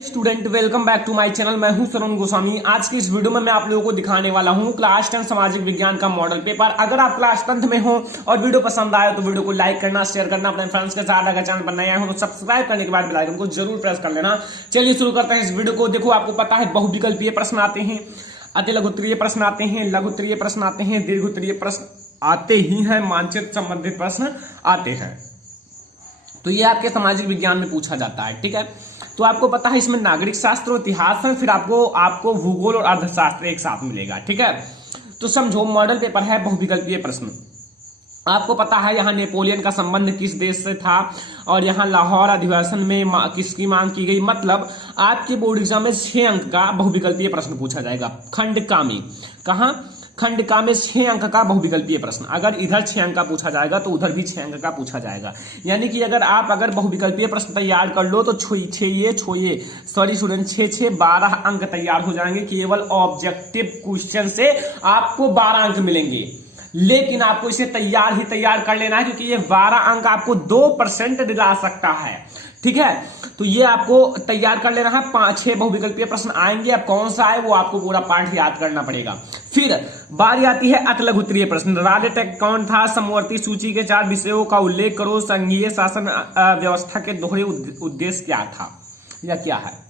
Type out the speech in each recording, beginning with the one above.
Student welcome back to my channel. मैं हूं सरोन गोस्वामी। आज की इस वीडियो में मैं आप लोगों को दिखाने वाला हूं क्लास 10 सामाजिक विज्ञान का मॉडल पेपर। अगर आप क्लास 10 में हो और वीडियो पसंद आए तो वीडियो को लाइक करना, शेयर करना अपने फ्रेंड्स के साथ। अगर चैनल पर नए हो तो सब्सक्राइब करने के बाद बेल आइकन को जरूर प्रेस कर लेना। चलिए शुरू करते हैं इस वीडियो को। देखो, आपको पता है बहुविकल्पीय प्रश्न आते हैं, अति लघुत्तरीय प्रश्न आते हैं, लघुत्तरीय प्रश्न आते हैं, दीर्घोत्तरीय प्रश्न आते ही हैं, मानचित्र संबंधित प्रश्न आते हैं। तो ये आपके सामाजिक विज्ञान में पूछा जाता है। ठीक है, तो आपको पता है इसमें नागरिक शास्त्र और इतिहास है, फिर आपको भूगोल और अर्थशास्त्र एक साथ मिलेगा। ठीक है, तो समझो मॉडल पेपर है बहुविकल्पीय प्रश्न। आपको पता है यहाँ नेपोलियन का संबंध किस देश से था और यहाँ लाहौर अधिवेशन में किसकी मांग की गई। मतलब आपके बोर्ड एग्जाम में 6 अंक का बहुविकल्पीय प्रश्न पूछा जाएगा। खंड का में कहा, खंड का में 6 अंक का बहुविकल्पीय प्रश्न। अगर इधर 6 अंक का पूछा जाएगा तो उधर भी 6 अंक का पूछा जाएगा। यानी कि अगर बहुविकल्पीय प्रश्न तैयार कर लो तो 12 अंक तैयार हो जाएंगे। केवल ऑब्जेक्टिव क्वेश्चन से आपको 12 अंक मिलेंगे, लेकिन आपको इसे तैयार कर लेना है, क्योंकि ये 12 अंक आपको 2% दिला सकता है। ठीक है, तो ये आपको तैयार कर लेना है। 5-6 बहुविकल्पीय प्रश्न आएंगे। अब कौन सा है वो आपको पूरा पाठ याद करना पड़ेगा। फिर बारी आती है अति लघुत्तरीय प्रश्न। राजटैक कौन था? समवर्ती सूची के 4 विषयों का उल्लेख करो। संघीय शासन व्यवस्था के दोहरे उद्देश्य क्या था या क्या है?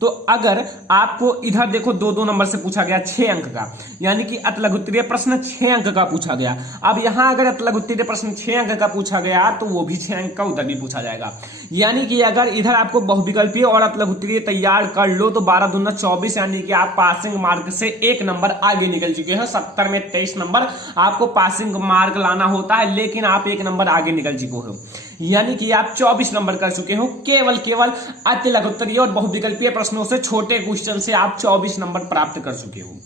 तो अगर आपको इधर देखो 2-2 नंबर से पूछा गया 6 अंक का, यानी कि अति लघुत्तरीय प्रश्न 6 अंक का पूछा गया। अब यहां अगर अति लघुत्तरीय प्रश्न 6 अंक का पूछा गया तो वो भी 6 अंक का उधर भी पूछा जाएगा। यानी कि अगर इधर आपको बहुविकल्पीय और अति लघुत्तरीय तैयार कर लो तो 12 दूना 24, यानी कि आप पासिंग मार्क से 1 नंबर आगे निकल चुके हैं। 70 में 23 नंबर आपको पासिंग मार्क लाना होता है, लेकिन आप 1 नंबर आगे निकल चुके हो, यानी कि आप 24 नंबर कर चुके हो। केवल अति लघुत्तरीय और बहुविकल्पीय प्रश्नों से, छोटे क्वेश्चन से आप 24 नंबर प्राप्त कर चुके हो।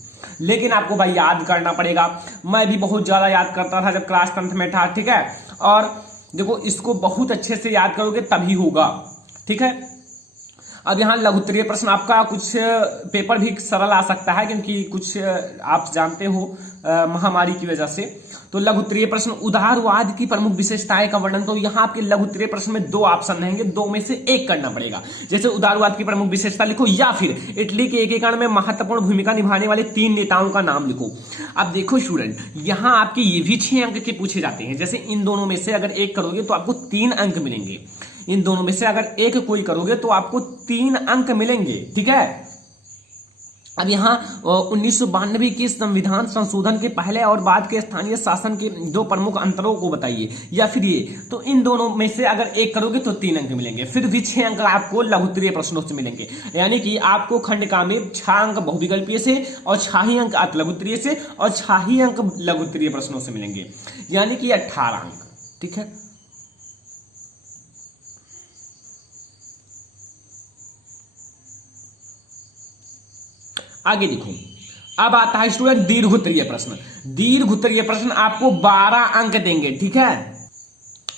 लेकिन आपको भाई याद करना पड़ेगा। मैं भी बहुत ज्यादा याद करता था जब क्लास 10 में था। ठीक है, और देखो इसको बहुत अच्छे से याद करोगे तभी होगा। ठीक है, अब यहाँ लघुत्तरीय प्रश्न आपका कुछ पेपर भी सरल आ सकता है, क्योंकि कुछ आप जानते हो महामारी की वजह से। तो लघुत्तरीय प्रश्न, उदारवाद की प्रमुख विशेषताएं का वर्णन। तो यहाँ आपके लघुत्तरीय प्रश्न में 2 ऑप्शन रहेंगे, 2 में से 1 करना पड़ेगा। जैसे उदारवाद की प्रमुख विशेषता लिखो, या फिर इटली के एकीकरण में महत्वपूर्ण भूमिका निभाने वाले 3 नेताओं का नाम लिखो। अब देखो स्टूडेंट, यहाँ आपके ये भी 6 अंक के पूछे जाते हैं। जैसे इन दोनों में से अगर 1 करोगे तो आपको 3 अंक मिलेंगे। इन दोनों में से अगर 1 कोई करोगे तो आपको 3 अंक मिलेंगे। ठीक है, अब यहाँ 1992 के संविधान संशोधन के पहले और बाद के स्थानीय शासन के 2 प्रमुख अंतरों को बताइए। या फिर ये, तो इन दोनों में से अगर 1 करोगे तो 3 अंक मिलेंगे। फिर भी 6 अंक आपको लघुत्तरीय प्रश्नों से मिलेंगे। यानी कि आपको खंड का में 6 अंक बहुविकल्पीय से और 6 ही अंक अति लघुत्तरीय से और 6 ही अंक लघुत्तरीय प्रश्नों से मिलेंगे, यानी कि 18 अंक। ठीक है, आगे देखो। अब आता है स्टूडेंट दीर्घोत्तरीय प्रश्न। दीर्घोत्तरीय प्रश्न आपको 12 अंक देंगे। ठीक है,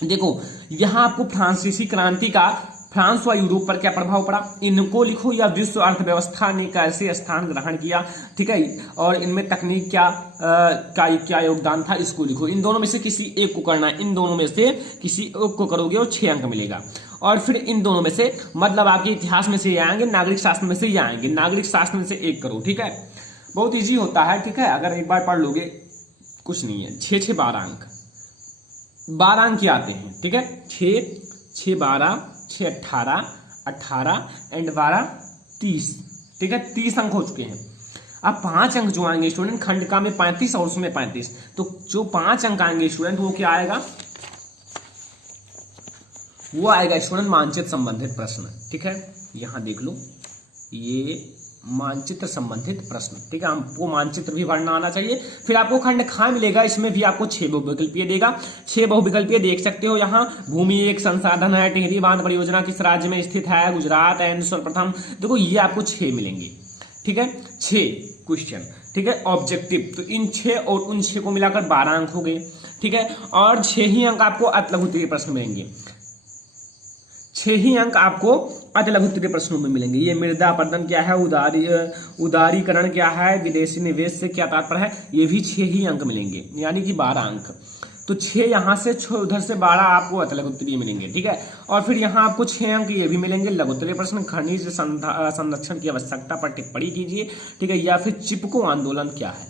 देखो यहां आपको फ्रांसीसी क्रांति का फ्रांस व यूरोप पर क्या प्रभाव पड़ा, इनको लिखो। या विश्व अर्थव्यवस्था ने कैसे स्थान ग्रहण किया। ठीक है, और इनमें तकनीक क्या योगदान था, इसको लिखो। इन दोनों में से किसी एक को करना है। इन दोनों में से किसी एक को करोगे और 6 अंक मिलेगा। और फिर इन दोनों में से, मतलब आपके इतिहास में से ये आएंगे, नागरिक शास्त्र में से ये आएंगे। नागरिक शास्त्र में से 1 करो। ठीक है, बहुत इजी होता है। ठीक है, अगर एक बार पढ़ लोगे कुछ नहीं है। 6-6 12 अंक, 12 अंक ही आते हैं। ठीक है, 6 12 6 18 18 एंड 12 30। ठीक है, 30 अंक हो चुके हैं। अब 5 अंक जो आएंगे स्टूडेंट, खंड का में 35 और उसमें 35, तो जो 5 अंक आएंगे स्टूडेंट वो क्या आएगा, वो आएगा स्टूडेंट मानचित्र संबंधित प्रश्न। ठीक है, यहां देख लो, ये मानचित्र संबंधित प्रश्न। ठीक है, हमको मानचित्र भी पढ़ना आना चाहिए। फिर आपको खंड खा मिलेगा, इसमें भी आपको 6 बहुविकल्पीय देगा। 6 बहुविकल्पीय देख सकते हो। यहाँ भूमि एक संसाधन है, टिहरी बांध परियोजना किस राज्य में स्थित है, गुजरात एंड सर्वप्रथम। देखो ये आपको 6 मिलेंगे। ठीक है, 6 क्वेश्चन। ठीक है, ऑब्जेक्टिव। तो इन 6 और उन 6 को मिलाकर 12 अंक हो गए। ठीक है, और 6 ही अंक आपको अति लघुत्तरीय प्रश्न मिलेंगे। 6 ही अंक आपको अति लघुत्तरीय प्रश्नों में मिलेंगे। ये मृदा अपरदन क्या है, उदारीकरण क्या है, विदेशी निवेश से क्या तात्पर्य है, ये भी 6 ही अंक मिलेंगे, यानी कि 12 अंक। तो 6 यहाँ से 6 उधर से 12 आपको लघुत्तरीय मिलेंगे, ठीक है। और फिर यहाँ आपको 6 अंक ये भी मिलेंगे। लघुत्तरीय प्रश्न, खनिज संरक्षण की आवश्यकता पर टिप्पणी कीजिए, ठीक है, या फिर चिपको आंदोलन क्या है,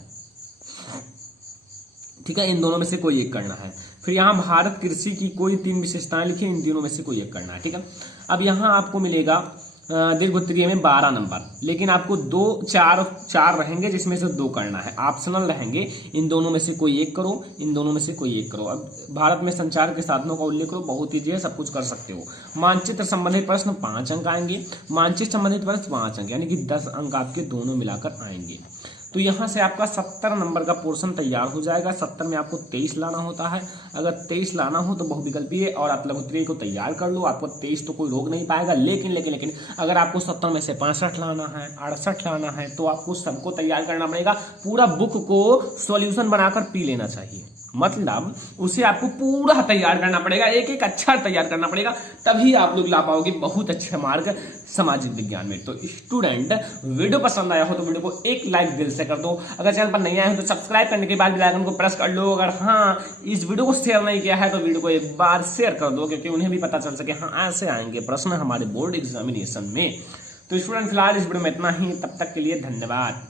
ठीक है, इन दोनों में से कोई एक करना है। फिर यहाँ भारत कृषि की कोई 3 विशेषताएं लिखिए, इन तीनों में से कोई एक करना है, ठीक है। अब यहाँ आपको मिलेगा दीर्घ उत्तरीय में 12 नंबर, लेकिन आपको 2 4 रहेंगे जिसमें से 2 करना है, ऑप्शनल रहेंगे। इन दोनों में से कोई एक करो, इन दोनों में से कोई एक करो। अब भारत में संचार के साधनों का उल्लेख करो, बहुत ईजी है, सब कुछ कर सकते हो। मानचित्र संबंधित प्रश्न 5 अंक आएंगे, मानचित्र संबंधित प्रश्न 5 अंक, यानी कि 10 अंक आपके दोनों मिलाकर आएंगे। तो यहाँ से आपका 70 नंबर का पोर्शन तैयार हो जाएगा। 70 में आपको 23 लाना होता है। अगर 23 लाना हो तो बहुविकल्पीय और आप लघुत्तरीय को तैयार कर लो, आपको 23 तो कोई रोक नहीं पाएगा। लेकिन अगर आपको 70 में से 65 लाना है, 68 लाना है, तो आपको सबको तैयार करना पड़ेगा। पूरा बुक को सॉल्यूशन बनाकर पी लेना चाहिए, मतलब उसे आपको पूरा तैयार करना पड़ेगा, एक एक अक्षर तैयार करना पड़ेगा, तभी आप लोग ला पाओगे बहुत अच्छे मार्क सामाजिक विज्ञान में। तो स्टूडेंट, वीडियो पसंद आया हो तो वीडियो को एक लाइक दिल से कर दो। अगर चैनल पर नहीं आए हो तो सब्सक्राइब करने के बाद बेल आइकन को प्रेस कर लो। अगर हाँ इस वीडियो को शेयर नहीं किया है तो वीडियो को एक बार शेयर कर दो, क्योंकि उन्हें भी पता चल सके हाँ ऐसे आएंगे प्रश्न हमारे बोर्ड एग्जामिनेशन में। तो स्टूडेंट फिलहाल इस वीडियो में इतना ही, तब तक के लिए धन्यवाद।